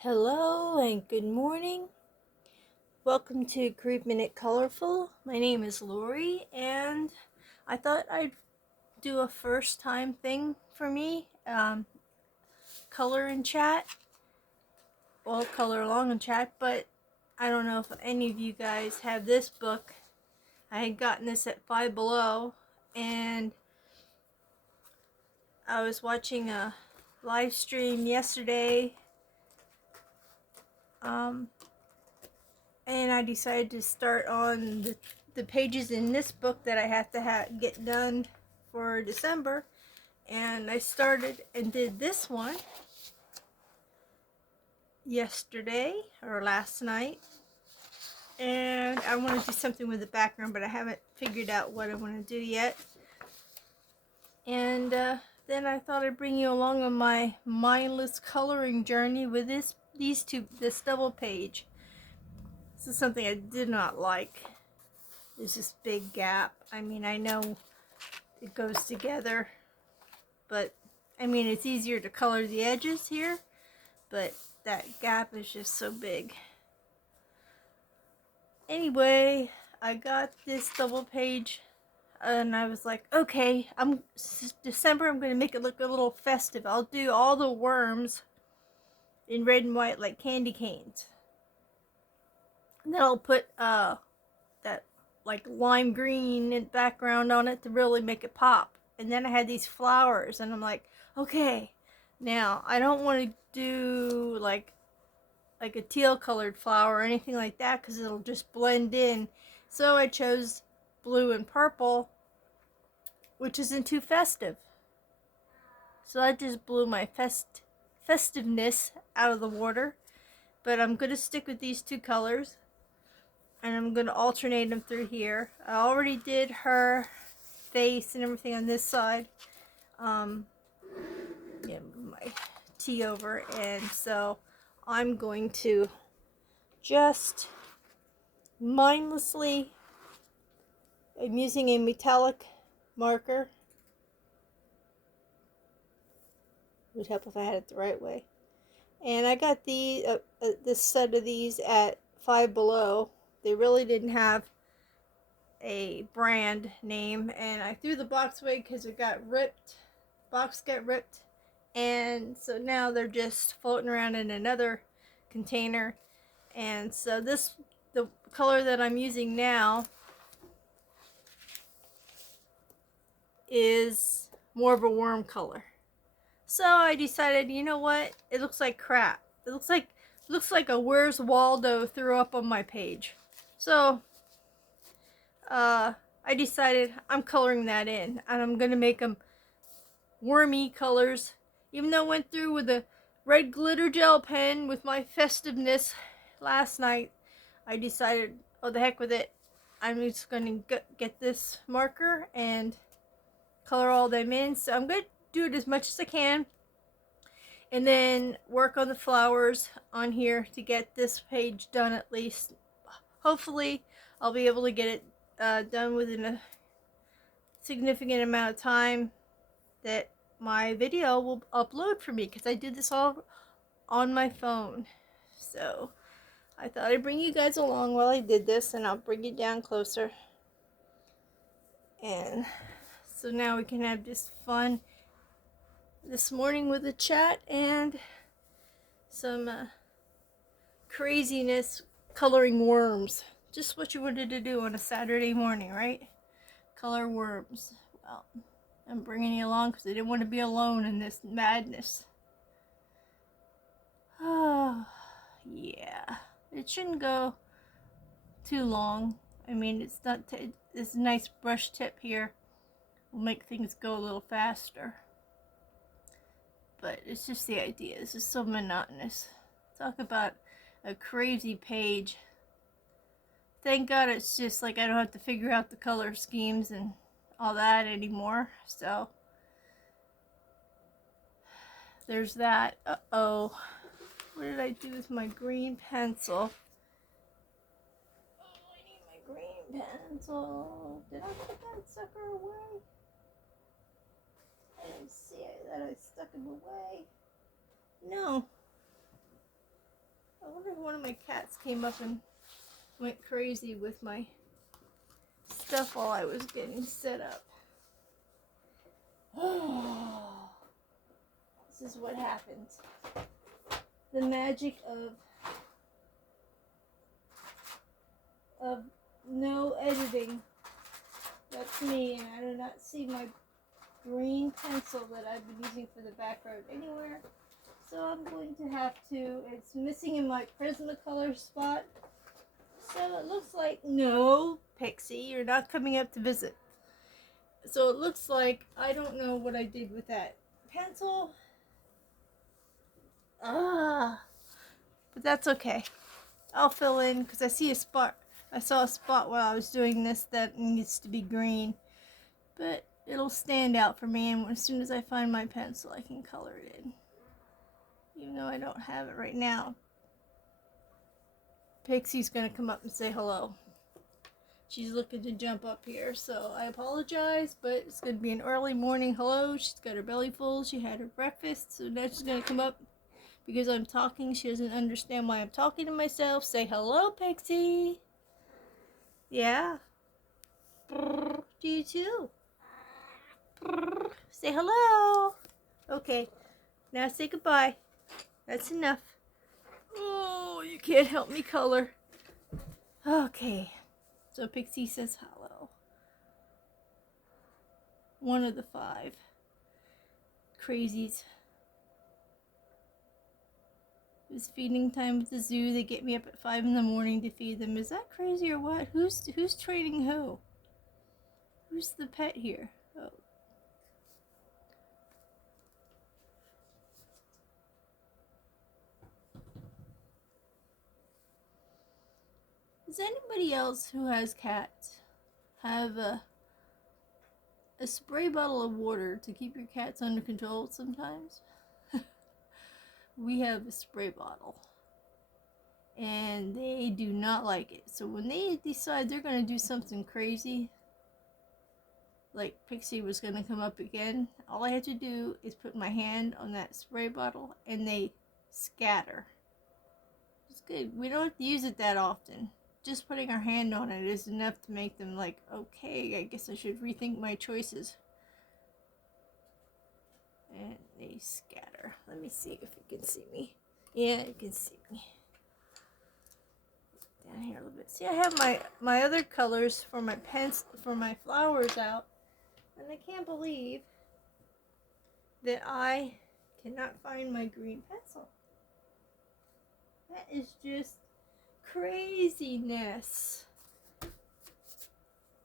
Hello and good morning. Welcome to Group Minute Colorful. My name is Lori, and I thought I'd do a first time thing for me. Color and chat. Well, color along and chat, but I don't know if any of you guys have this book. I had gotten this at Five Below, and I was watching a live stream yesterday. And I decided to start on the pages in this book that I have to get done for December, and I started and did this one yesterday or last night, and I want to do something with the background, but I haven't figured out what I want to do yet. And then I thought I'd bring you along on my mindless coloring journey with this double page. This is something I did not like. There's this big gap. I mean, I know it goes together, but I mean, it's easier to color the edges here, but that gap is just so big. Anyway, I got this double page and I was like, okay, December, I'm going to make it look a little festive. I'll do all the worms in red and white like candy canes. And then I'll put that like lime green background on it to really make it pop. And then I had these flowers, and I'm like, okay, now I don't want to do like a teal colored flower or anything like that because it'll just blend in. So I chose blue and purple, which isn't too festive. So that just blew my festiveness out of the water. But I'm going to stick with these two colors, and I'm going to alternate them through here. I already did her face and everything on this side. Yeah, my tea over, and so I'm going to just mindlessly, I'm using a metallic marker. It would help if I had it the right way. And I got this set of these at Five Below. They really didn't have a brand name, and I threw the box away because it got ripped. Box got ripped, and so now they're just floating around in another container. And so the color that I'm using now is more of a worm color. So I decided, you know what? It looks like crap. It looks like a Where's Waldo threw up on my page. So I decided I'm coloring that in, and I'm gonna make them wormy colors. Even though I went through with a red glitter gel pen with my festiveness last night, I decided, oh, the heck with it. I'm just going to get this marker and color all them in. So I'm going to do it as much as I can, and then work on the flowers on here to get this page done at least. Hopefully, I'll be able to get it done within a significant amount of time that my video will upload for me, because I did this all on my phone. So I thought I'd bring you guys along while I did this, and I'll bring you down closer. And so now we can have this fun this morning with a chat and some craziness coloring worms. Just what you wanted to do on a Saturday morning, right? Color worms. Well, I'm bringing you along because I didn't want to be alone in this madness. Oh, yeah. It shouldn't go too long. I mean, it's not. This nice brush tip here will make things go a little faster. But it's just the idea. This is so monotonous. Talk about a crazy page. Thank God it's just like I don't have to figure out the color schemes and all that anymore. So there's that. Uh-oh. What did I do with my green pencil? Oh, I need my green pencil. Did I put that sucker away? I didn't see it, that I stuck it away. No. came up and went crazy with my stuff while I was getting set up. Oh, this is what happens. The magic of no editing. That's me, and I do not see my green pencil that I've been using for the background anywhere. So I'm going to have to, it's missing in my Prismacolor spot. So it looks like, no, Pixie, you're not coming up to visit. So it looks like, I don't know what I did with that pencil. But that's okay. I'll fill in, because I see a spot. I saw a spot while I was doing this that needs to be green. But it'll stand out for me, and as soon as I find my pencil, I can color it in. Even though I don't have it right now. Pixie's gonna come up and say hello. She's looking to jump up here, so I apologize, but it's gonna be an early morning hello. She's got her belly full, she had her breakfast, so now she's gonna come up because I'm talking. She doesn't understand why I'm talking to myself. Say hello, Pixie. Yeah. Do you too? Say hello. Okay, now say goodbye. That's enough. Oh, you can't help me color. Okay, so Pixie says hello. One of the 5 crazies. It's feeding time at the zoo. They get me up at 5 in the morning to feed them. Is that crazy or what? Who's training who? Who's the pet here? Oh. Does anybody else who has cats have a spray bottle of water to keep your cats under control sometimes? We have a spray bottle. And they do not like it. So when they decide they're going to do something crazy, like Pixie was going to come up again, all I have to do is put my hand on that spray bottle and they scatter. It's good. We don't have to use it that often. Just putting our hand on it is enough to make them like, okay, I guess I should rethink my choices. And they scatter. Let me see if you can see me. Yeah, you can see me. Down here a little bit. See, I have my other colors for my flowers out, and I can't believe that I cannot find my green pencil. That is just craziness.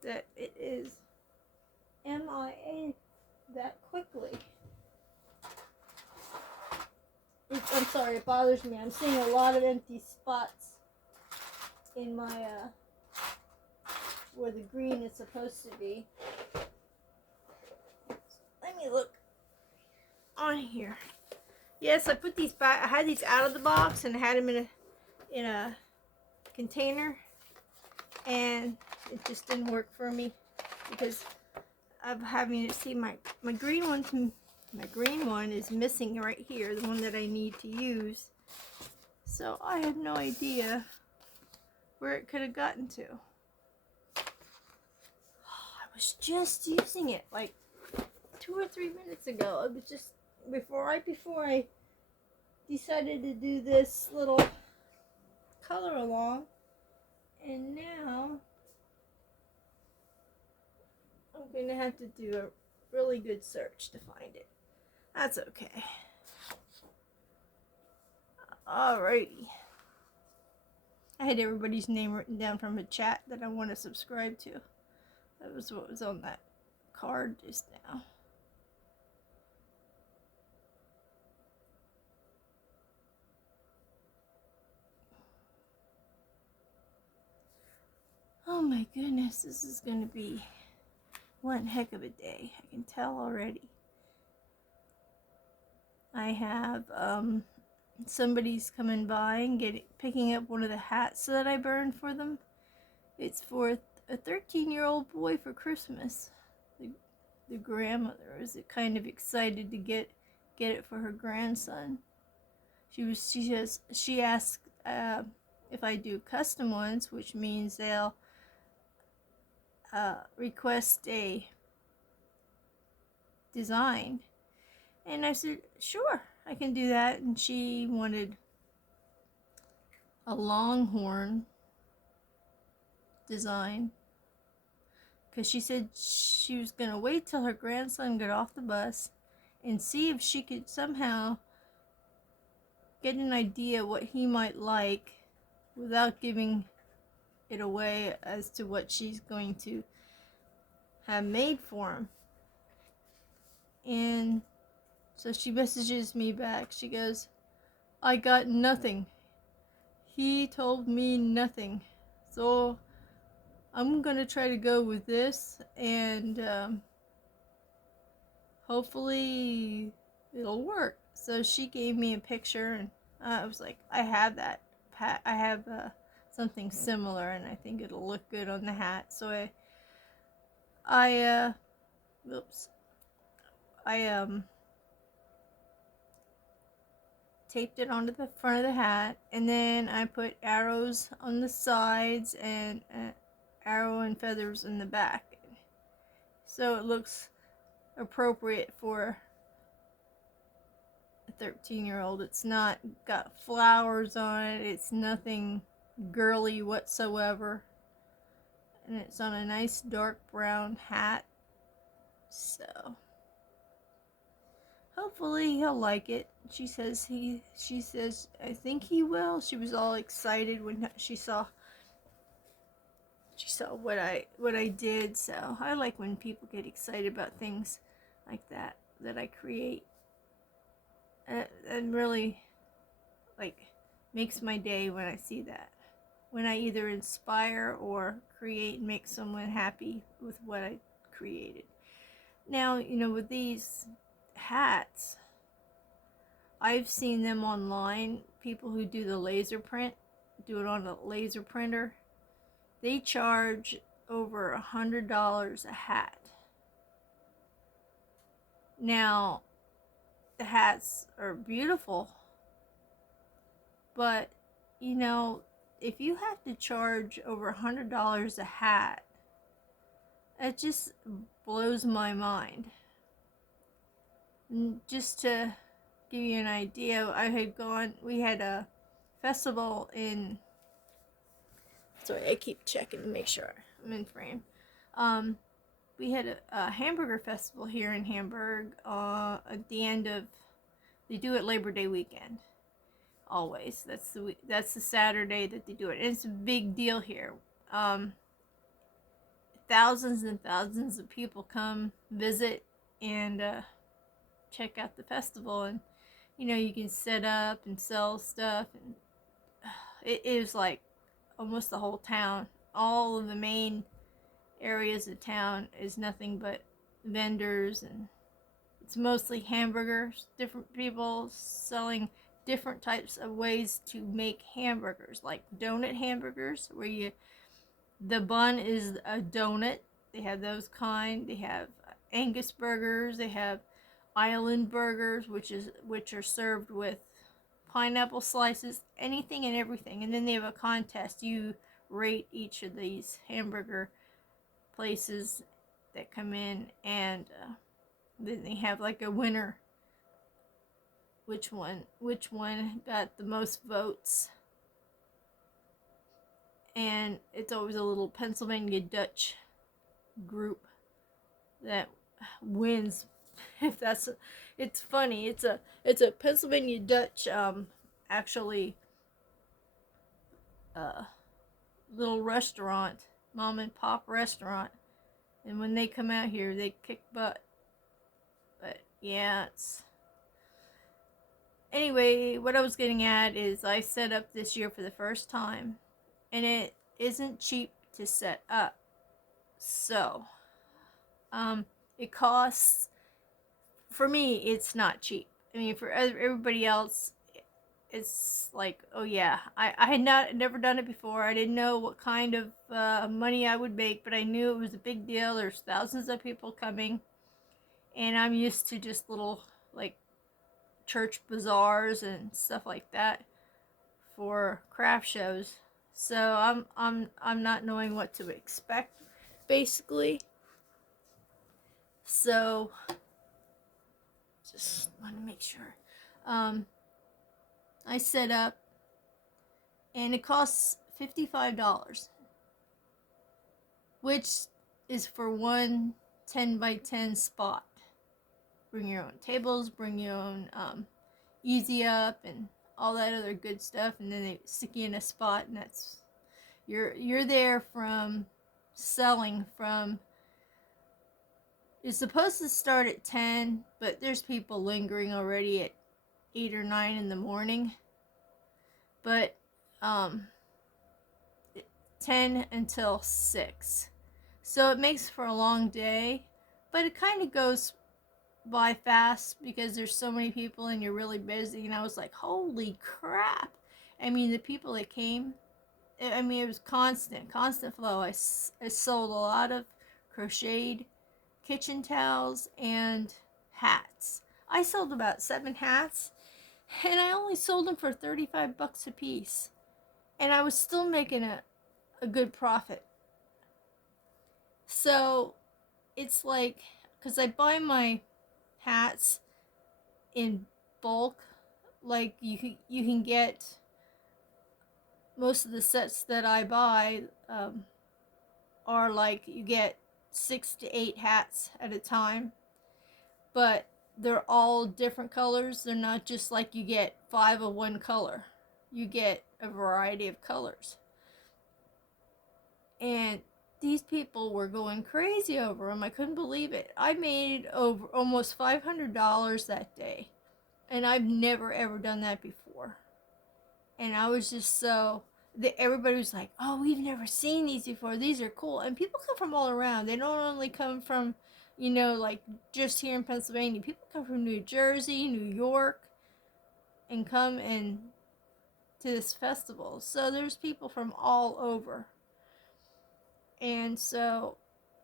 That it is MIA that quickly. I'm sorry, it bothers me. I'm seeing a lot of empty spots in my where the green is supposed to be. Let me look on here. Yes, I put these back. I had these out of the box and I had them in a container, and it just didn't work for me because I'm having to see my green one. My green one is missing right here, the one that I need to use. So I have no idea where it could have gotten to. I was just using it like 2 or 3 minutes ago. It was just before I decided to do this little color along, and now I'm gonna have to do a really good search to find it. That's okay. Alrighty. I had everybody's name written down from a chat that I want to subscribe to. That was what was on that card just now. Oh my goodness, this is going to be one heck of a day. I can tell already. I have somebody's coming by and picking up one of the hats that I burned for them. It's for a 13-year-old boy for Christmas. The grandmother is kind of excited to get it for her grandson. She asked if I do custom ones, which means they'll request a design. And I said, sure, I can do that. And she wanted a longhorn design because she said she was going to wait till her grandson got off the bus and see if she could somehow get an idea what he might like without giving it away as to what she's going to have made for him. And so she messages me back. She goes, I got nothing. He told me nothing. So I'm going to try to go with this, and hopefully it'll work. So she gave me a picture, and I was like, I have that. I have something similar, and I think it'll look good on the hat. So I taped it onto the front of the hat, and then I put arrows on the sides and arrow and feathers in the back, so it looks appropriate for a 13-year-old. It's not got flowers on it, it's nothing girly whatsoever, and it's on a nice dark brown hat. So hopefully he'll like it. She says I think he will. She was all excited when she saw what I did. So I like when people get excited about things like that I create. It really makes my day when I see that. When I either inspire or create and make someone happy with what I created. Now, with these hats, I've seen them online. People who do the laser print, do it on a laser printer. They charge over $100 a hat. Now, the hats are beautiful, but if you have to charge over $100 a hat, it just blows my mind. And just to give you an idea, we had a festival in, sorry, I keep checking to make sure I'm in frame. We had a hamburger festival here in Hamburg at the end of, they do it Labor Day weekend. Always. That's the Saturday that they do it. And it's a big deal here. Thousands and thousands of people come visit and check out the festival, and you can set up and sell stuff, and it is like almost the whole town. All of the main areas of town is nothing but vendors, and it's mostly hamburgers. Different people selling different types of ways to make hamburgers, like donut hamburgers, where the bun is a donut. They have those kind. They have Angus burgers. They have island burgers, which are served with pineapple slices, anything and everything. And then they have a contest. You rate each of these hamburger places that come in, and then they have like a winner. Which one got the most votes? And it's always a little Pennsylvania Dutch group that wins. It's funny. It's a Pennsylvania Dutch actually little restaurant, mom and pop restaurant, and when they come out here, they kick butt. But yeah, anyway, what I was getting at is I set up this year for the first time, and it isn't cheap to set up. So it costs, for me, it's not cheap. I mean, for everybody else, it's like, oh yeah, I had never done it before. I didn't know what kind of money I would make, but I knew it was a big deal. There's thousands of people coming, and I'm used to just little church bazaars and stuff like that for craft shows, so I'm not knowing what to expect, basically. So just want to make sure. I set up, and it costs $55, which is for one 10 by 10 spot. Bring your own tables, bring your own easy up, and all that other good stuff, and then they stick you in a spot, and that's you're there from selling from. It's supposed to start at 10, but there's people lingering already at 8 or 9 in the morning. But 10 until 6. So it makes for a long day, but it kind of goes by fast because there's so many people and you're really busy. And I was like, holy crap. I mean, the people that came, I mean, it was constant flow. I sold a lot of crocheted kitchen towels and hats. I sold about 7 hats, and I only sold them for $35 a piece. And I was still making a good profit. So it's like, because I buy my hats in bulk, like you can get most of the sets that I buy are like you get 6 to 8 hats at a time, but they're all different colors. They're not just like you get 5 of one color. You get a variety of colors. And these people were going crazy over them. I couldn't believe it. I made over almost $500 that day. And I've never ever done that before. And I was just so everybody was like, "Oh, we've never seen these before. These are cool." And people come from all around. They don't only come from, like just here in Pennsylvania. People come from New Jersey, New York, and come to this festival. So there's people from all over. And so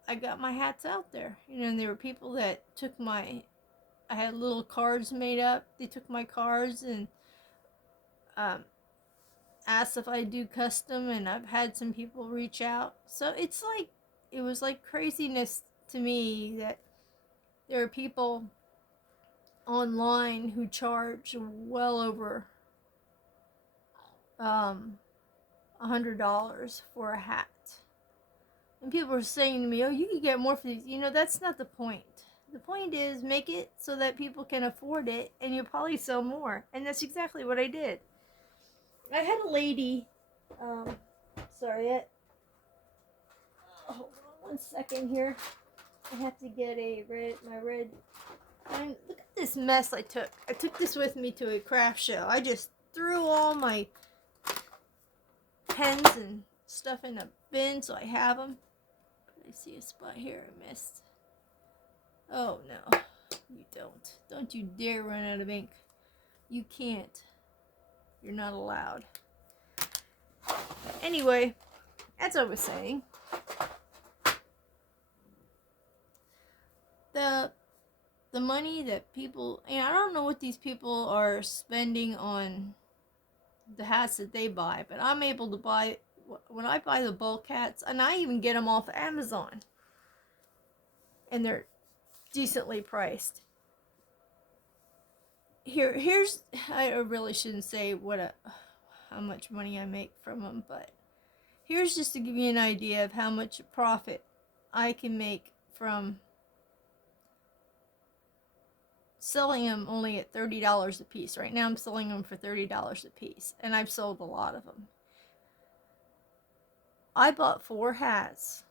I got my hats out there. And there were people that took I had little cards made up. They took my cards and asked if I do custom, and I've had some people reach out. So it was like craziness to me that there are people online who charge well over $100 for a hat. And people were saying to me, "Oh, you can get more for these." That's not the point. The point is make it so that people can afford it, and you'll probably sell more. And that's exactly what I did. I had a lady, hold on 1 second here. I have to get my red. Look at this mess I took. I took this with me to a craft show. I just threw all my pens and stuff in a bin so I have them. I see a spot here I missed. Oh no, you don't. Don't you dare run out of ink. You can't. You're not allowed. Anyway, as I was saying, the money that people, I don't know what these people are spending on the hats that they buy, but I'm able to buy, when I buy the bulk hats, and I even get them off Amazon, and they're decently priced. Here's, I really shouldn't say how much money I make from them, but here's just to give you an idea of how much profit I can make from selling them only at $30 a piece. Right now I'm selling them for $30 a piece, and I've sold a lot of them. I bought 4 hats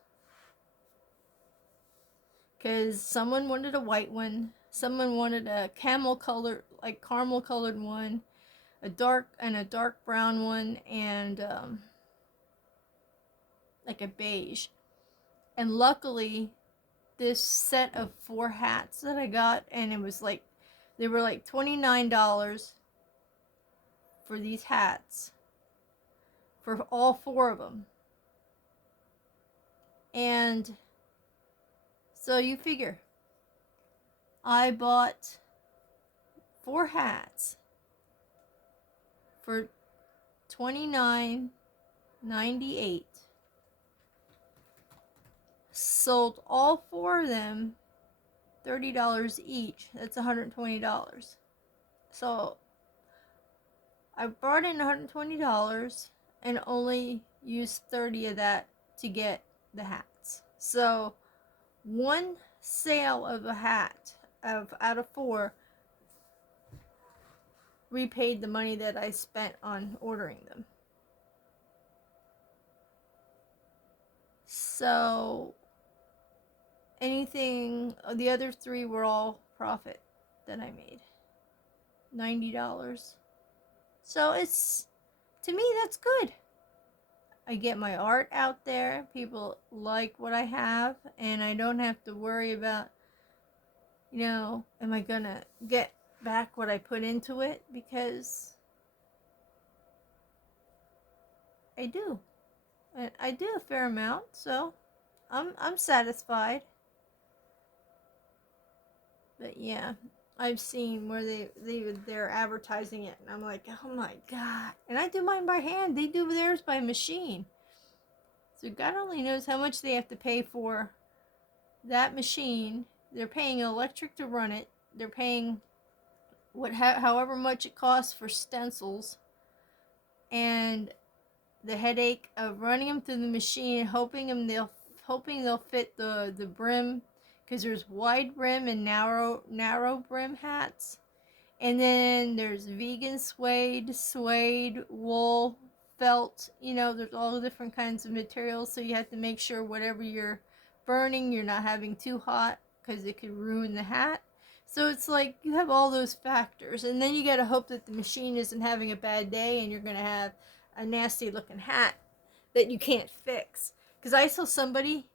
because someone wanted a white one, someone wanted a caramel colored one, a dark brown one, and like a beige. And luckily, this set of 4 hats that I got, and they were like $29 for these hats for all 4 of them. And so you figure, I bought 4 hats for $29.98. Sold all 4 of them $30 each. That's $120. So I brought in $120 and only used 30 of that to get the hats. So one sale of a hat out of 4 repaid the money that I spent on ordering them. So anything, the other 3 were all profit that I made. $90. So it's, to me, that's good. I get my art out there. People like what I have, and I don't have to worry about, am I gonna get back what I put into it? Because I do. I do a fair amount, so I'm satisfied. But yeah, I've seen where they're advertising it, and I'm like, oh my god! And I do mine by hand. They do theirs by machine. So God only knows how much they have to pay for that machine. They're paying electric to run it. They're paying however much it costs for stencils, and the headache of running them through the machine, hoping they'll fit the brim, because there's wide brim and narrow brim hats, and then there's vegan suede, wool, felt. There's all different kinds of materials, so you have to make sure whatever you're burning, you're not having too hot, because it could ruin the hat. So it's like you have all those factors, and then you gotta hope that the machine isn't having a bad day, and you're gonna have a nasty looking hat that you can't fix. Because I saw somebody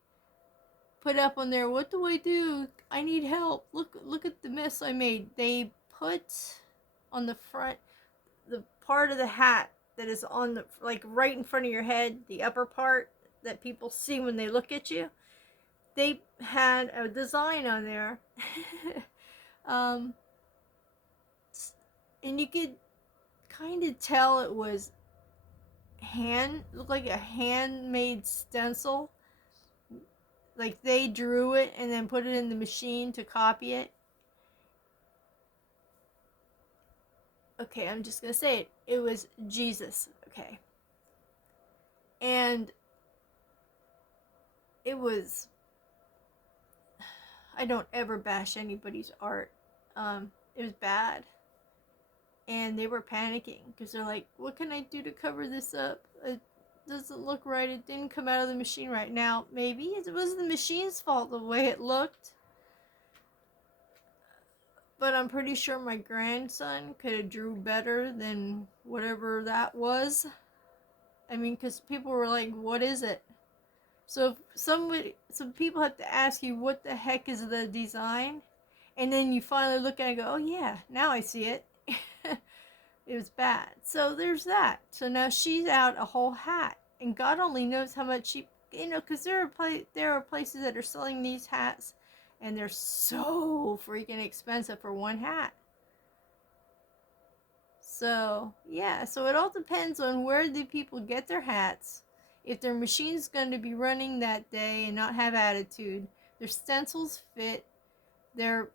put up on there, what do I do? I need help. Look at the mess I made. They put on the front, the part of the hat that is on the, like, right in front of your head, the upper part that people see when they look at you. They had a design on there. And you could kind of tell it was looked like a handmade stencil. Like they drew it and then put it in the machine to copy it. Okay, I'm just gonna say it. It was Jesus, okay? And it was, I don't ever bash anybody's art. It was bad. And they were panicking because they're like, what can I do to cover this up? It doesn't look right. It didn't come out of the machine right. Now, maybe it was the machine's fault the way it looked. But I'm pretty sure my grandson could have drew better than whatever that was. I mean, because people were like, what is it? So some people have to ask you, what the heck is the design? And then you finally look at it and go, oh yeah, now I see it. It was bad. So there's that. So now she's out a whole hat. And God only knows how much she, because there are places that are selling these hats, and they're so freaking expensive for one hat. So, yeah. So it all depends on where the people get their hats. If their machine's going to be running that day and not have attitude, their stencils fit, their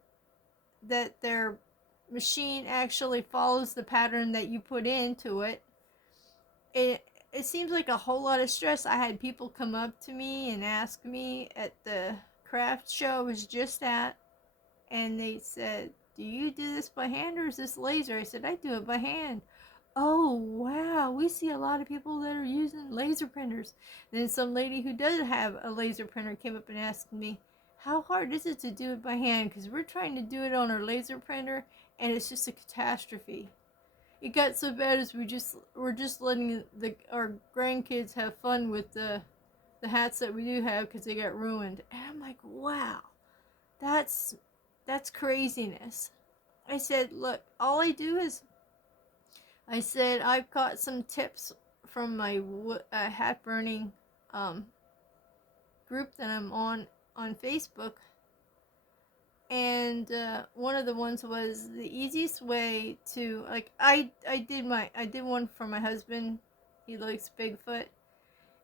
machine actually follows the pattern that you put into it. It seems like a whole lot of stress. I had people come up to me and ask me at the craft show I was just at, and they said, do you do this by hand or is this laser? I said, I do it by hand. Oh wow, we see a lot of people that are using laser printers. Then some lady who does have a laser printer came up and asked me, how hard is it to do it by hand? Because we're trying to do it on our laser printer and it's just a catastrophe. It got so bad as we're just letting our grandkids have fun with the hats that we do have because they got ruined. And I'm like, wow, that's craziness. I said, look, all I do is, I said, I've got some tips from my hat burning group that I'm on Facebook. And one of the ones was the easiest way to, like, I did one for my husband He likes Bigfoot.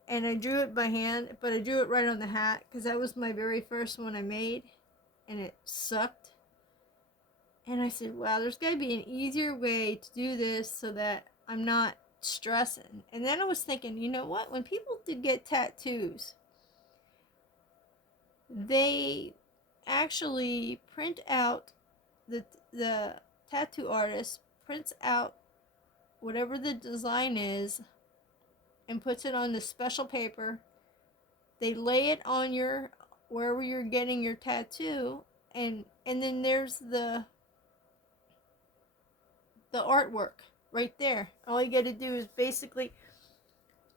And I drew it by hand, but I drew it right on the hat because that was my very first one I made, and it sucked. And I said, wow, there's got to be an easier way to do this so that I'm not stressing. And then I was thinking, you know what? When people do get tattoos, they actually print out, the tattoo artist prints out whatever the design is and puts it on this special paper. They lay it on your, wherever you're getting your tattoo, and then there's the artwork right there. All you got to do is basically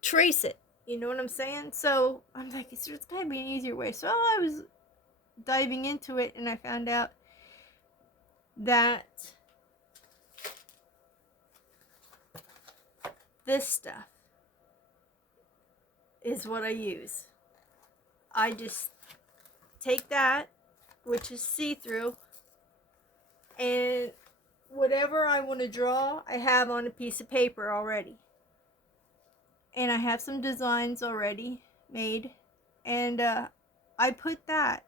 trace it. You know what I'm saying? So I'm like, there's got to be an easier way. So I was diving into it, and I found out that this stuff is what I use. I just take that, which is see-through, and whatever I want to draw, I have on a piece of paper already. And I have some designs already made. And I put that,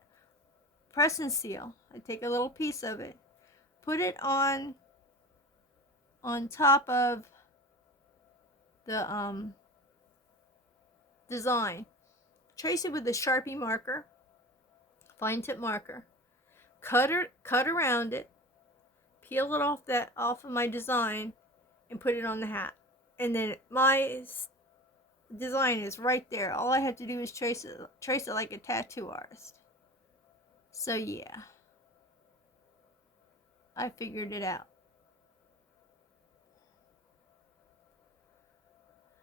press and seal. I take a little piece of it, put it on top of the design. Trace it with a Sharpie marker, fine tip marker. Cut around it, peel it off of my design, and put it on the hat. And then my design is right there. All I have to do is trace it like a tattoo artist. So yeah, I figured it out.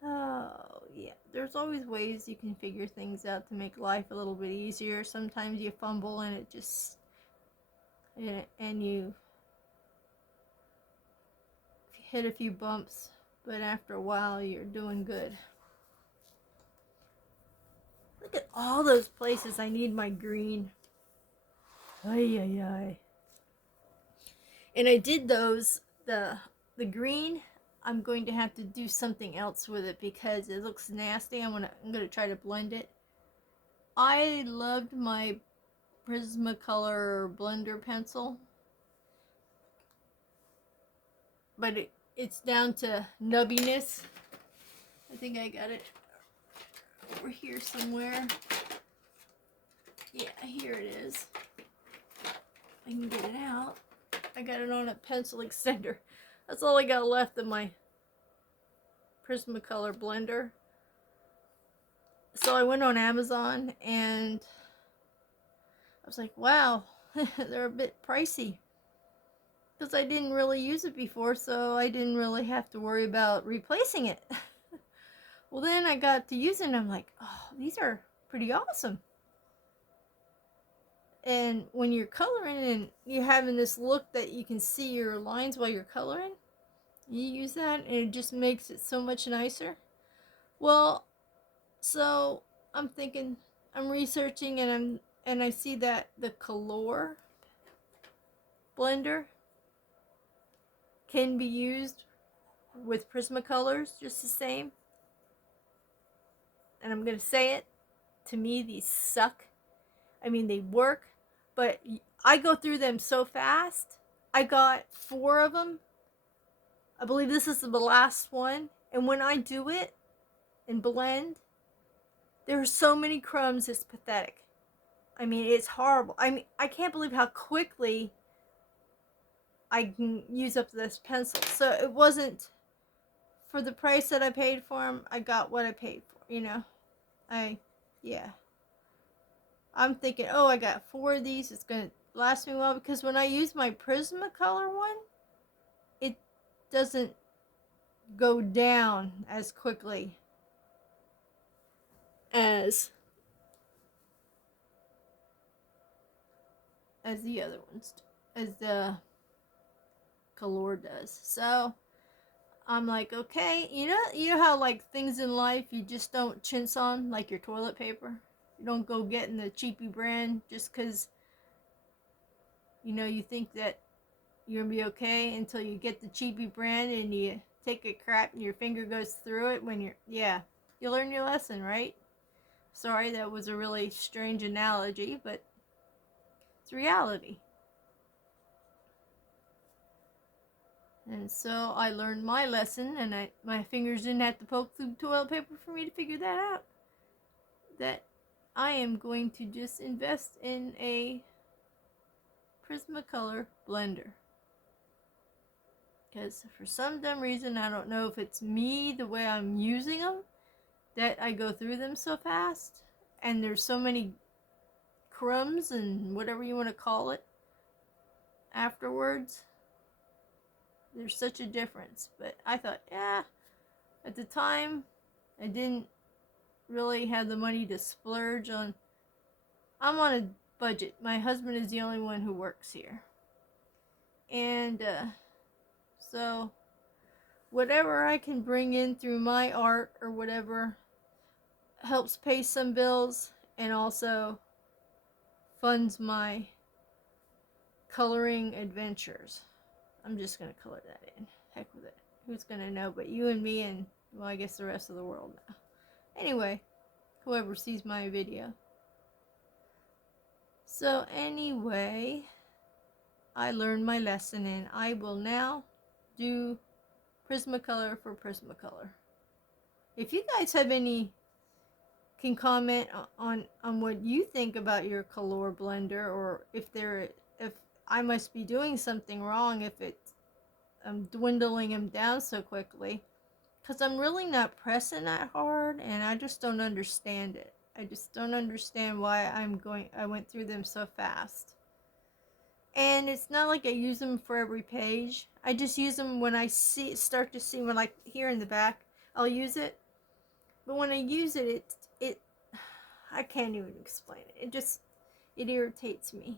Oh yeah, there's always ways you can figure things out to make life a little bit easier. Sometimes you fumble and it just, and you hit a few bumps, but after a while you're doing good. Look at all those places I need my green. Ay, ay, ay. And I did those, the green, I'm going to have to do something else with it because it looks nasty. I'm gonna try to blend it. I loved my Prismacolor blender pencil, but it's down to nubbiness. I think I got it over here somewhere. Yeah, here it is. I can get it out. I got it on a pencil extender. That's all I got left of my Prismacolor blender. So I went on Amazon and I was like, wow, they're a bit pricey. Because I didn't really use it before, so I didn't really have to worry about replacing it. Well, then I got to use it and I'm like, oh, these are pretty awesome. And when you're coloring and you're having this look that you can see your lines while you're coloring, you use that and it just makes it so much nicer. Well, so I'm thinking, I'm researching, and I see that the Color blender can be used with Prismacolors just the same. And I'm gonna say it, to me these suck. I mean, they work, but I go through them so fast. I got 4 of them. I believe this is the last one. And when I do it and blend, there are so many crumbs, it's pathetic. I mean, it's horrible. I mean, I can't believe how quickly I can use up this pencil. So it wasn't, for the price that I paid for them, I got what I paid for, you know. Yeah. I'm thinking, oh, I got 4 of these. It's going to last me well, because when I use my Prismacolor one, it doesn't go down as quickly as the other ones, as the Color does. So I'm like, okay, you know how like things in life you just don't chintz on, like your toilet paper. You don't go getting the cheapy brand just because you think that you're gonna be okay, until you get the cheapy brand and you take a crap and your finger goes through it when you're, yeah, you learn your lesson, right? Sorry, that was a really strange analogy, but it's reality. And so I learned my lesson, and my fingers didn't have to poke through toilet paper for me to figure that out. That I am going to just invest in a Prismacolor blender. Because for some dumb reason, I don't know if it's me, the way I'm using them, that I go through them so fast. And there's so many crumbs and whatever you want to call it afterwards. There's such a difference. But I thought, yeah, at the time, I didn't really have the money to splurge on. I'm on a budget. My husband is the only one who works here. And so whatever I can bring in through my art or whatever helps pay some bills and also funds my coloring adventures. I'm just going to color that in. Heck with it. Who's going to know but you and me and, well, I guess the rest of the world now. Anyway, whoever sees my video. So anyway, I learned my lesson and I will now do Prismacolor for Prismacolor. If you guys have any, can comment on what you think about your color blender, or if I must be doing something wrong, if I'm dwindling them down so quickly, because I'm really not pressing that hard and I just don't understand it. I just don't understand why I went through them so fast. And it's not like I use them for every page. I just use them when I start to see, when, like here in the back, I'll use it. But when I use it, I can't even explain it. It irritates me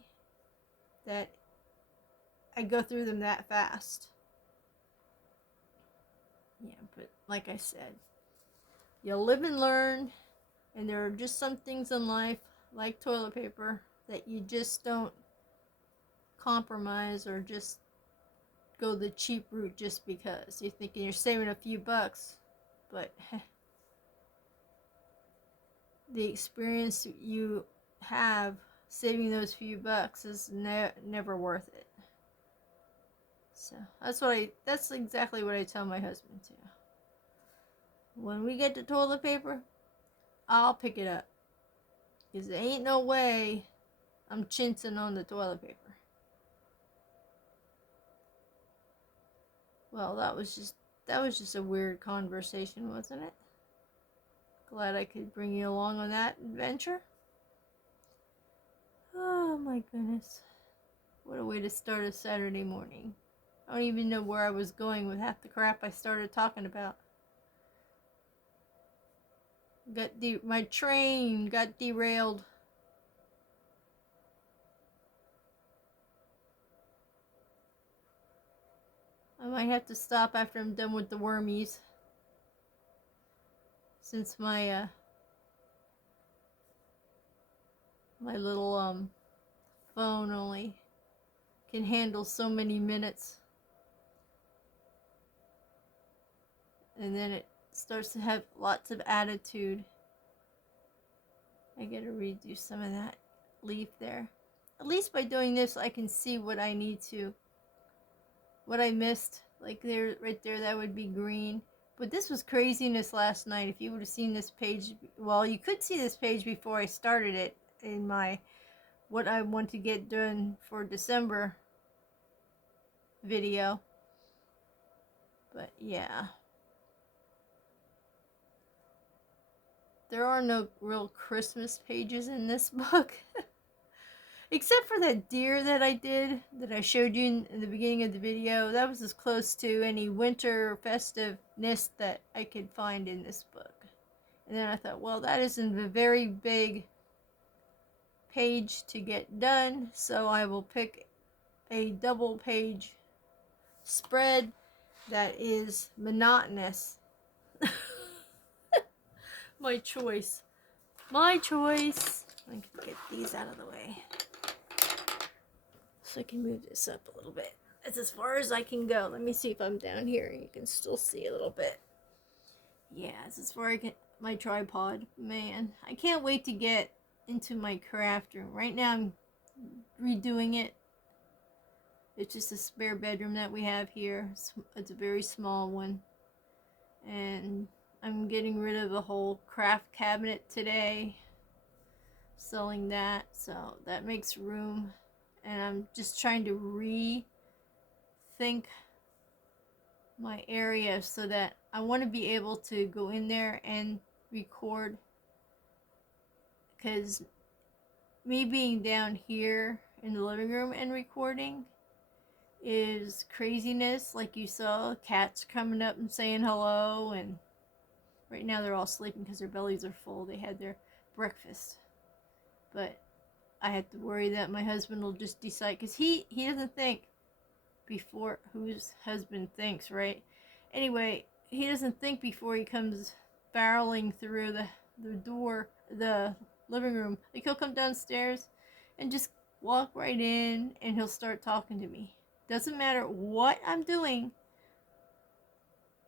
that I go through them that fast. Yeah, but like I said, you live and learn, and there are just some things in life, like toilet paper, that you just don't compromise or just go the cheap route just because. You're thinking you're saving a few bucks, but the experience you have saving those few bucks is never worth it. So that's exactly what I tell my husband too. When we get to toilet paper, I'll pick it up, because there ain't no way I'm chinsing on the toilet paper. Well, that was just a weird conversation, wasn't it? Glad I could bring you along on that adventure. Oh my goodness. What a way to start a Saturday morning. I don't even know where I was going with half the crap I started talking about. My train got derailed. I might have to stop after I'm done with the wormies, since my my little phone only can handle so many minutes, and then it starts to have lots of attitude. I gotta redo some of that leaf there. At least by doing this, I can see what I missed. Like there, right there, that would be green. But this was craziness last night. If you would have seen this page, well, you could see this page before I started it in my what I want to get done for December video. But yeah, there are no real Christmas pages in this book. Except for that deer that I showed you in the beginning of the video. That was as close to any winter festiveness that I could find in this book. And then I thought, well, that isn't a very big page to get done, so I will pick a double page spread that is monotonous. My choice. I can get these out of the way so I can move this up a little bit. That's as far as I can go. Let me see if I'm down here. You can still see a little bit. Yeah, it's as far as I can. My tripod. Man, I can't wait to get into my craft room. Right now I'm redoing it. It's just a spare bedroom that we have here. It's a very small one. And I'm getting rid of the whole craft cabinet today. Selling that. So that makes room. And I'm just trying to rethink my area so that I want to be able to go in there and record, because me being down here in the living room and recording is craziness. Like you saw, cats coming up and saying hello, and right now they're all sleeping because their bellies are full. They had their breakfast, but I have to worry that my husband will just decide, because he doesn't think before whose husband thinks, right? Anyway, he doesn't think before he comes barreling through the door, the living room. Like, he'll come downstairs and just walk right in, and he'll start talking to me. Doesn't matter what I'm doing,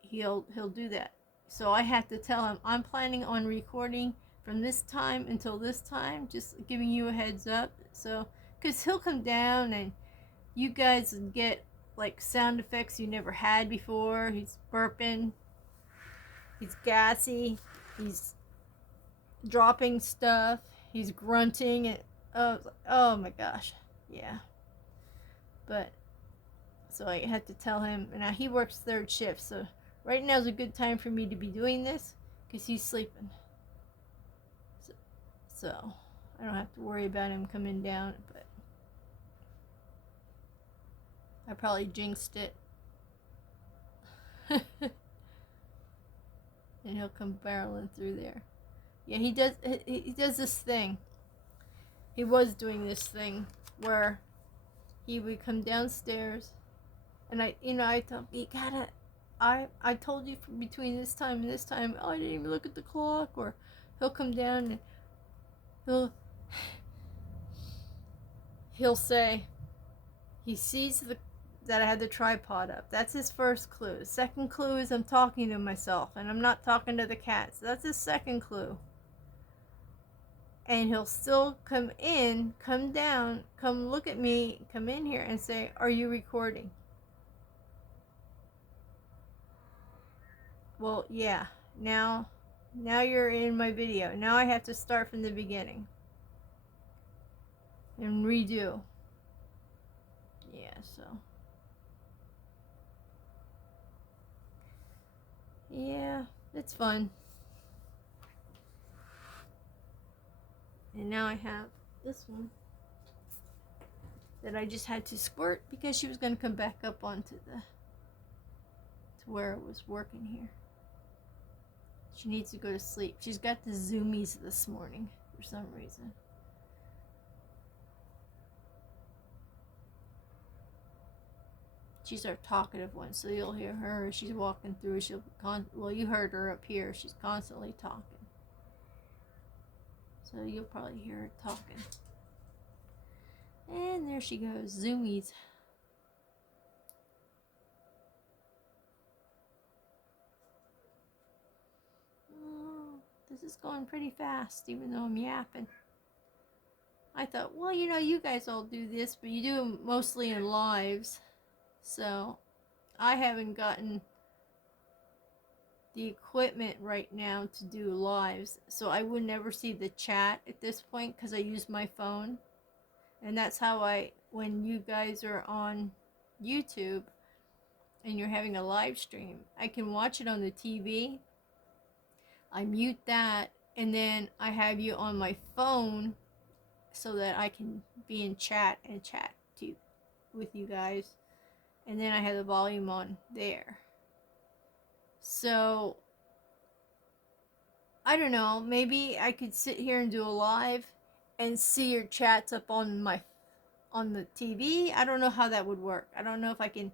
he'll do that. So I have to tell him, I'm planning on recording from this time until this time, just giving you a heads up. So, because he'll come down and you guys get like sound effects you never had before. He's burping, he's gassy, he's dropping stuff, he's grunting, and oh my gosh, yeah. But so I had to tell him. Now he works third shift, so right now is a good time for me to be doing this because he's sleeping. So I don't have to worry about him coming down. But I probably jinxed it. And he'll come barreling through there. Yeah, he does this thing. He was doing this thing where he would come downstairs, and I thought, you gotta, I told you between this time and this time. Oh, I didn't even look at the clock. Or he'll come down and he'll say he sees that I had the tripod up. That's his first clue. Second clue is I'm talking to myself and I'm not talking to the cats. That's his second clue. And he'll still come in, come down, come look at me, come in here and say, are you recording? Well, yeah. Now you're in my video. Now I have to start from the beginning and redo. Yeah, so. Yeah, it's fun. And now I have this one that I just had to squirt because she was going to come back up onto to where it was working here. She needs to go to sleep. She's got the zoomies this morning for some reason. She's our talkative one, so you'll hear her as she's walking through. Well, you heard her up here. She's constantly talking. So you'll probably hear her talking. And there she goes, zoomies. Oh, this is going pretty fast, even though I'm yapping. I thought, well, you guys all do this, but you do them mostly in lives. So I haven't gotten the equipment right now to do lives. So I would never see the chat at this point because I use my phone. And that's how when you guys are on YouTube and you're having a live stream, I can watch it on the TV. I mute that, and then I have you on my phone so that I can be in chat and chat with you guys. And then I have the volume on there. So I don't know, maybe I could sit here and do a live and see your chats up on the TV. I don't know how that would work. I don't know if I can,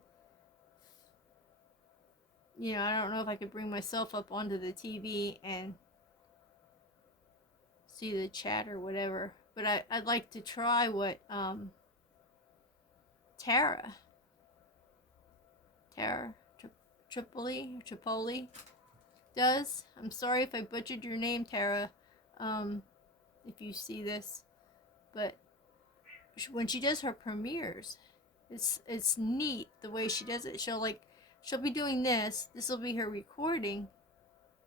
I don't know if I could bring myself up onto the TV and see the chat or whatever. But I'd like to try what Tara Tara Tripoli does. I'm sorry if I butchered your name, Tara, if you see this, but when she does her premieres, it's neat the way she does it. She'll be doing this. This will be her recording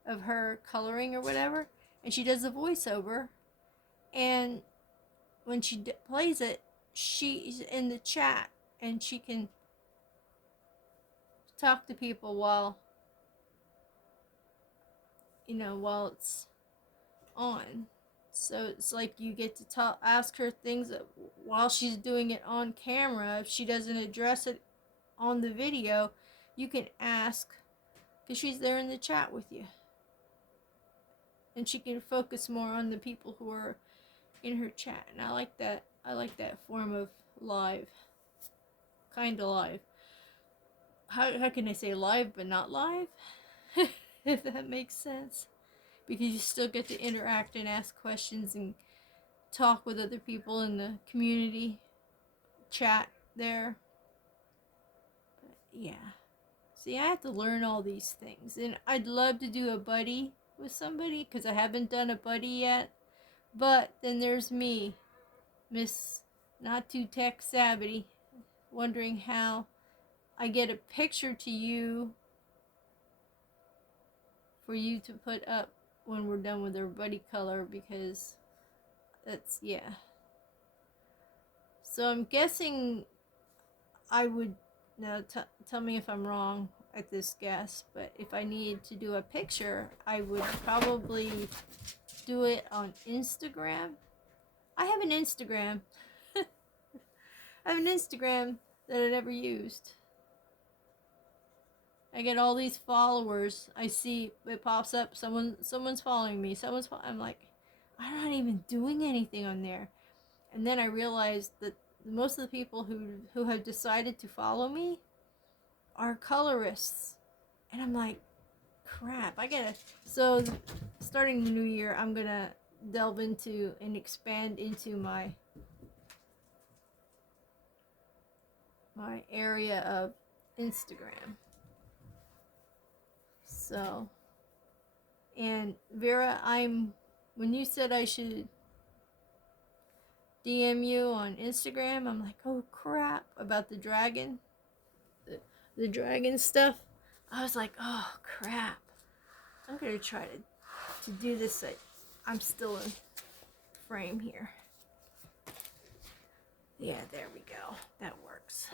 of her coloring or whatever, and she does the voiceover. And when she plays it, she's in the chat, and she can talk to people while while it's on. So it's like you get to ask her things while she's doing it on camera. If she doesn't address it on the video, you can ask, because she's there in the chat with you. And she can focus more on the people who are in her chat. And I like that. I like that form of live. Kind of live. How can I say live but not live? If that makes sense. Because you still get to interact and ask questions and talk with other people in the community chat there. But yeah. See, I have to learn all these things. And I'd love to do a buddy with somebody, because I haven't done a buddy yet. But then there's me, Miss Not Too Tech Savvy, wondering how I get a picture to you for you to put up when we're done with our buddy color, because that's, yeah. So I'm guessing I would, now tell me if I'm wrong at this guess, but if I need to do a picture, I would probably do it on Instagram. I have an Instagram. I have an Instagram that I never used. I get all these followers. I see it pops up. Someone's following me. I'm like, I'm not even doing anything on there. And then I realized that most of the people who have decided to follow me are colorists. And I'm like, crap, so starting the new year, I'm gonna delve into and expand into my area of Instagram. So, and Vera, when you said I should DM you on Instagram, I'm like, oh crap, about the dragon, the dragon stuff. I was like, oh crap, I'm gonna try to do this. I'm still in frame here. Yeah, there we go. That works.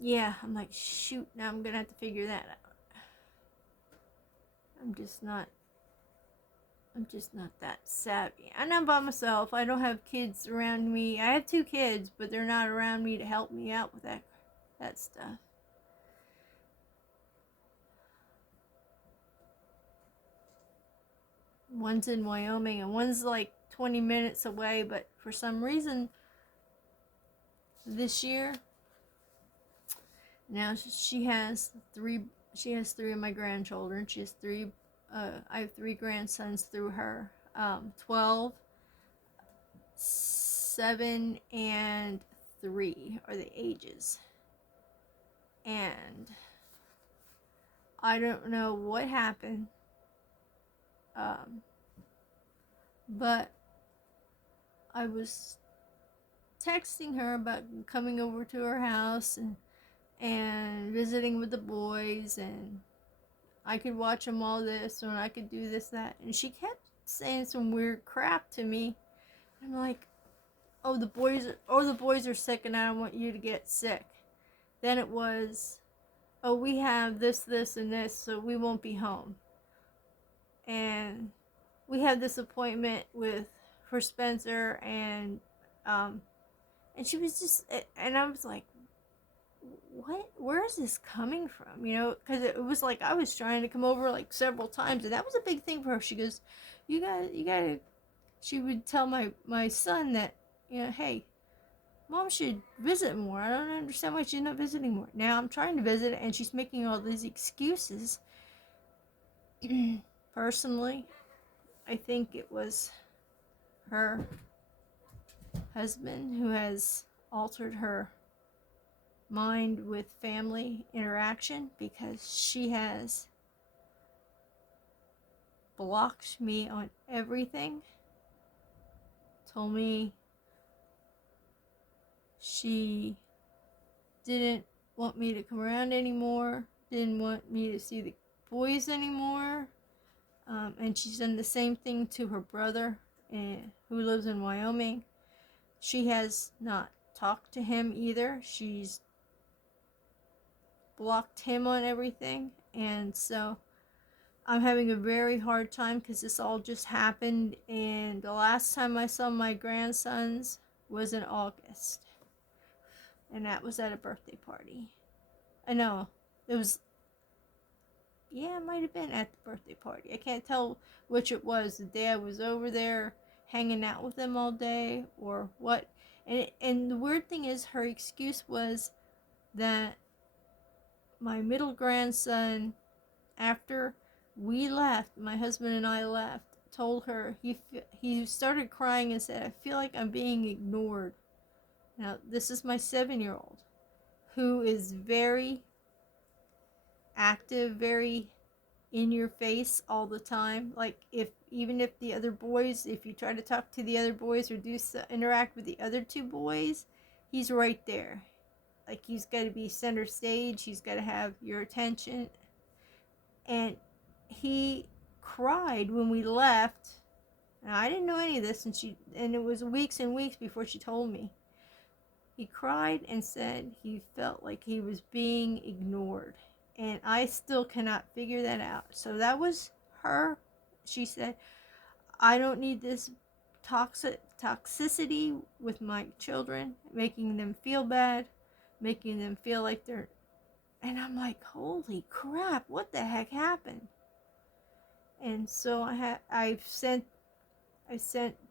Yeah, I'm like, shoot, now I'm gonna have to figure that out. I'm just not that savvy. And I'm by myself. I don't have kids around me. I have 2 kids, but they're not around me to help me out with that stuff. One's in Wyoming and one's like 20 minutes away, but for some reason this year, now she has 3 of my grandchildren. She has 3 I have 3 grandsons through her. 12, 7, and 3 are the ages. And I don't know what happened. But I was texting her about coming over to her house and visiting with the boys, and I could watch them all this, and I could do this, that. And she kept saying some weird crap to me. I'm like, oh, the boys are sick, and I don't want you to get sick. Then it was, oh, we have this, and this, so we won't be home. And we had this appointment for Spencer, and she was just, and I was like, what? Where is this coming from? Because it was like I was trying to come over like several times, and that was a big thing for her. She goes, you gotta. She would tell my son that, hey, Mom should visit more. I don't understand why she's not visiting more. Now I'm trying to visit, and she's making all these excuses. Personally, I think it was her husband who has altered her mind with family interaction because she has blocked me on everything. Told me she didn't want me to come around anymore, didn't want me to see the boys anymore. And she's done the same thing to her brother, who lives in Wyoming. She has not talked to him either. She's blocked him on everything. And so I'm having a very hard time because this all just happened. And the last time I saw my grandsons was in August. And that was at a birthday party. I know. It was, yeah, it might have been at the birthday party. I can't tell which it was. The day I was over there hanging out with them all day or what. And the weird thing is, her excuse was that my middle grandson, after we left, my husband and I left, told her he started crying and said, "I feel like I'm being ignored." Now, this is my 7-year-old who is very active, very in your face all the time. Like, even if the other boys, if you try to talk to the other boys or interact with the other two boys, he's right there. Like, he's got to be center stage. He's got to have your attention. And he cried when we left. Now, I didn't know any of this, and it was weeks and weeks before she told me. He cried and said he felt like he was being ignored. And I still cannot figure that out. So that was her. She said, "I don't need this toxicity with my children, making them feel bad, making them feel like they're..." And I'm like, holy crap, what the heck happened? And so I sent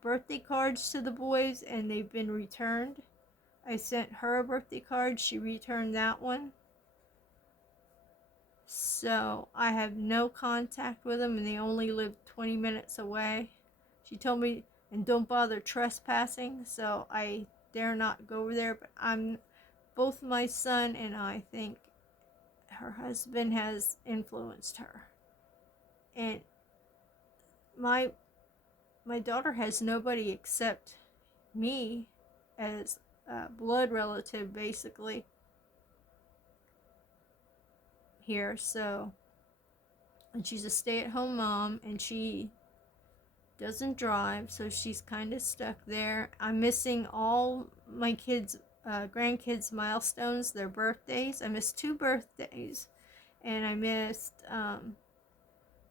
birthday cards to the boys, and they've been returned. I sent her a birthday card. She returned that one. So I have no contact with them, and they only live 20 minutes away. She told me, and don't bother trespassing, so I dare not go over there. But both my son and I think her husband has influenced her. And my daughter has nobody except me as a blood relative, basically, here. So, and she's a stay-at-home mom, and she doesn't drive, so she's kind of stuck there. I'm missing all my kids' grandkids' milestones, their birthdays. I missed 2 birthdays, and I missed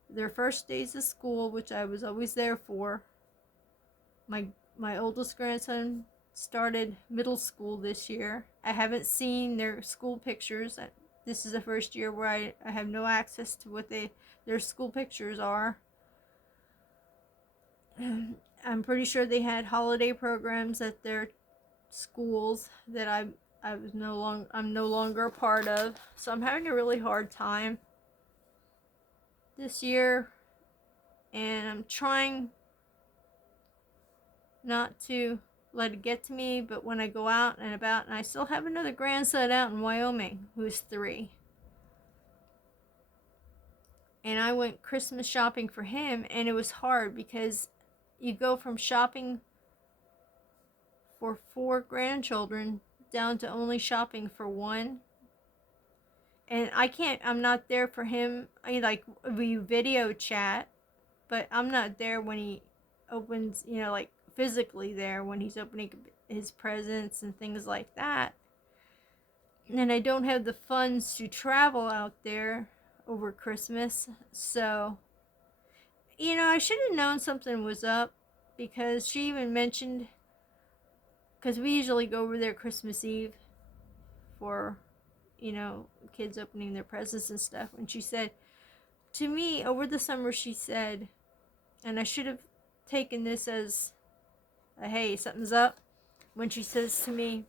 their first days of school, which I was always there for. My oldest grandson started middle school this year. I haven't seen their school pictures. This is the first year where I have no access to what their school pictures are. I'm pretty sure they had holiday programs at their schools that I'm no longer a part of. So I'm having a really hard time this year, and I'm trying not to let it get to me. But when I go out and about, and I still have another grandson out in Wyoming who's 3, and I went Christmas shopping for him, and it was hard because you go from shopping for 4 grandchildren down to only shopping for 1. And I'm not there for him. We video chat, but I'm not there when he opens, like physically there when he's opening his presents and things like that. And I don't have the funds to travel out there over Christmas. So, I should have known something was up, because she even mentioned, because we usually go over there Christmas Eve for, kids opening their presents and stuff. And she said to me over the summer, she said, and I should have taken this as a, hey, something's up, when she says to me,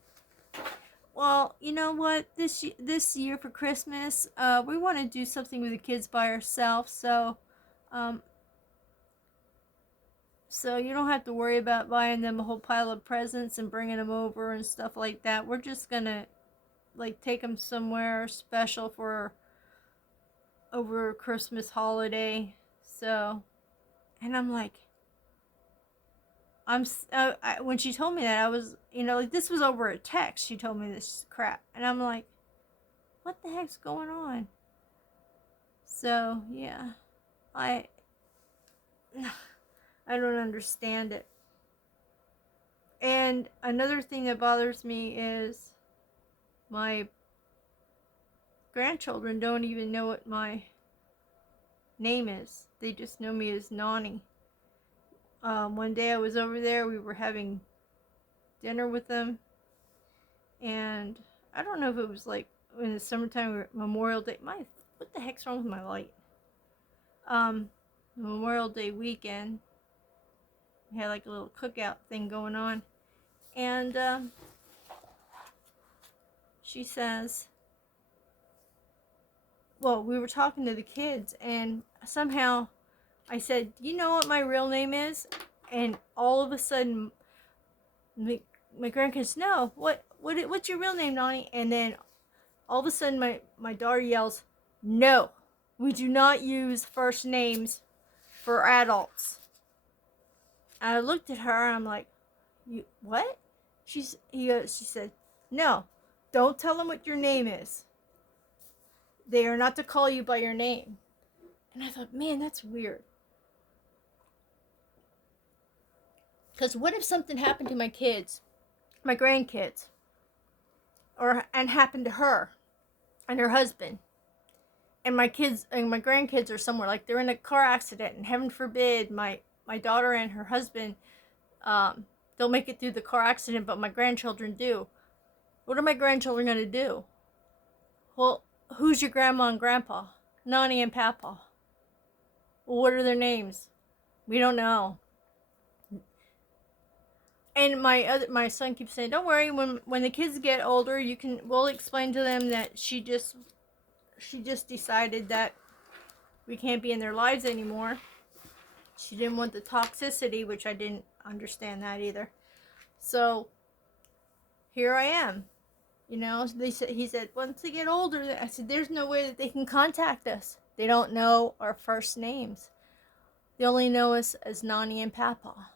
"Well, you know what, this year for Christmas, we want to do something with the kids by ourselves, so you don't have to worry about buying them a whole pile of presents and bringing them over and stuff like that. We're just gonna like take them somewhere special for over Christmas holiday. So, and I'm like, when she told me that, I was, like, this was over a text. She told me this crap, and I'm like, what the heck's going on? So yeah, I I don't understand it. And another thing that bothers me is my grandchildren don't even know what my name is. They just know me as Nani. One day I was over there, we were having dinner with them, and I don't know if it was like in the summertime or Memorial Day. What the heck's wrong with my light? Memorial Day weekend, we had like a little cookout thing going on, and she says, well, we were talking to the kids, and somehow I said, "Do you know what my real name is?" And all of a sudden, my grandkids, "No, what's your real name, Nani?" And then all of a sudden, my daughter yells, "No, we do not use first names for adults." And I looked at her, and I'm like, "You what?" She said, "No, don't tell them what your name is. They are not to call you by your name." And I thought, man, that's weird. Because what if something happened to my kids, my grandkids, and happened to her and her husband, and my kids and my grandkids are somewhere, like they're in a car accident, and heaven forbid my daughter and her husband don't make it through the car accident, but my grandchildren do. What are my grandchildren going to do? Well, who's your grandma and grandpa? Nani and Papa. Well, what are their names? We don't know. And my son keeps saying, "Don't worry. When the kids get older, we'll explain to them that she just decided that we can't be in their lives anymore. She didn't want the toxicity," which I didn't understand that either. So here I am. He said, once they get older, I said, there's no way that they can contact us. They don't know our first names. They only know us as Nani and Papa.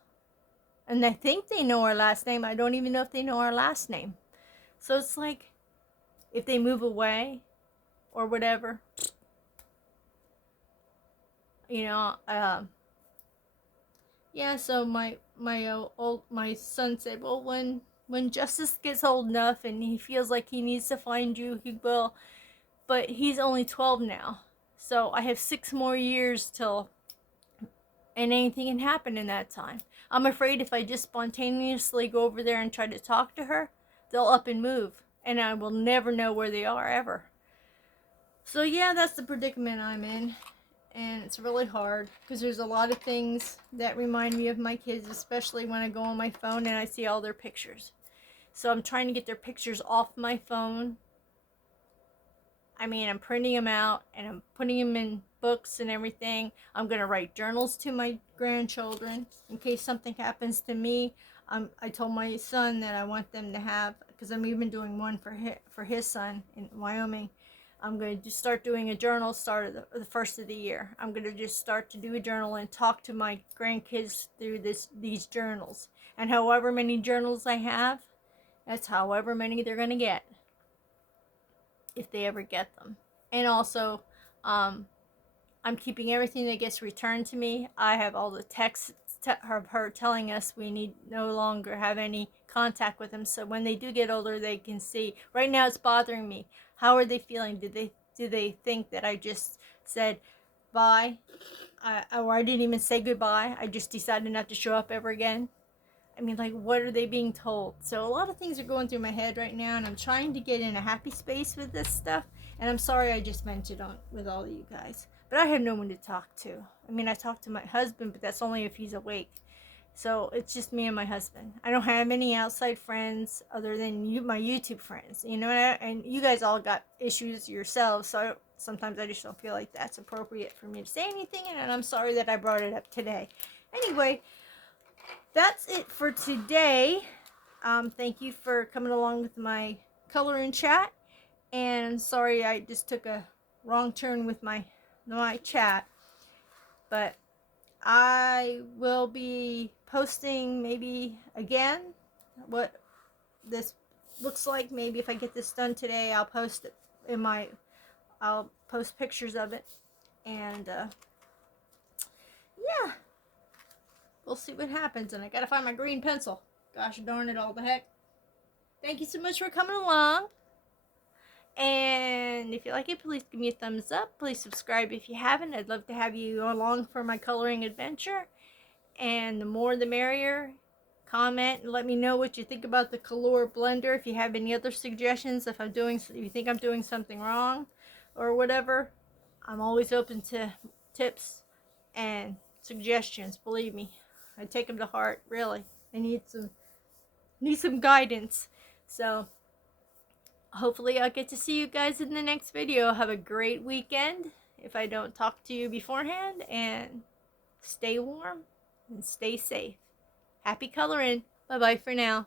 And I think they know our last name. I don't even know if they know our last name. So it's like, if they move away or whatever, yeah, so my son said, well, when Justice gets old enough and he feels like he needs to find you, he will. But he's only 12 now. So I have 6 more years till, and anything can happen in that time. I'm afraid if I just spontaneously go over there and try to talk to her, they'll up and move, and I will never know where they are ever. So yeah, that's the predicament I'm in, and it's really hard because there's a lot of things that remind me of my kids, especially when I go on my phone and I see all their pictures. So I'm trying to get their pictures off my phone. I mean, I'm printing them out and I'm putting them in books and everything. I'm going to write journals to my grandchildren in case something happens to me. I told my son that I want them to have, because I'm even doing one for his son in Wyoming. I'm going to just start doing a journal start of the first of the year. I'm going to just start to do a journal and talk to my grandkids through these journals. And however many journals I have, that's however many they're going to get, if they ever get them. And also, I'm keeping everything that gets returned to me. I have all the texts of her telling us we need no longer have any contact with them. So when they do get older, they can see. Right now, it's bothering me. How are they feeling? Do they think that I just said bye, or I didn't even say goodbye? I just decided not to show up ever again. I mean, like, what are they being told? So a lot of things are going through my head right now, and I'm trying to get in a happy space with this stuff. And I'm sorry I just vented on with all of you guys. But I have no one to talk to. I mean, I talk to my husband, but that's only if he's awake. So it's just me and my husband. I don't have any outside friends other than my YouTube friends. And you guys all got issues yourselves, so sometimes I just don't feel like that's appropriate for me to say anything, and I'm sorry that I brought it up today. Anyway, that's it for today. Thank you for coming along with my coloring chat. And sorry, I just took a wrong turn with my chat, but I will be posting maybe again what this looks like. Maybe if I get this done today, I'll post it in my, I'll post pictures of it, and yeah, we'll see what happens. And I gotta find my green pencil. Gosh darn it all the heck. Thank you so much for coming along. And if you like it, please give me a thumbs up. Please subscribe if you haven't. I'd love to have you along for my coloring adventure. And the more the merrier. Comment and let me know what you think about the Color Blender. If you have any other suggestions, if you think I'm doing something wrong or whatever, I'm always open to tips and suggestions. Believe me, I take them to heart. Really, I need some guidance. So hopefully I'll get to see you guys in the next video. Have a great weekend if I don't talk to you beforehand, and stay warm and stay safe. Happy coloring. Bye bye for now.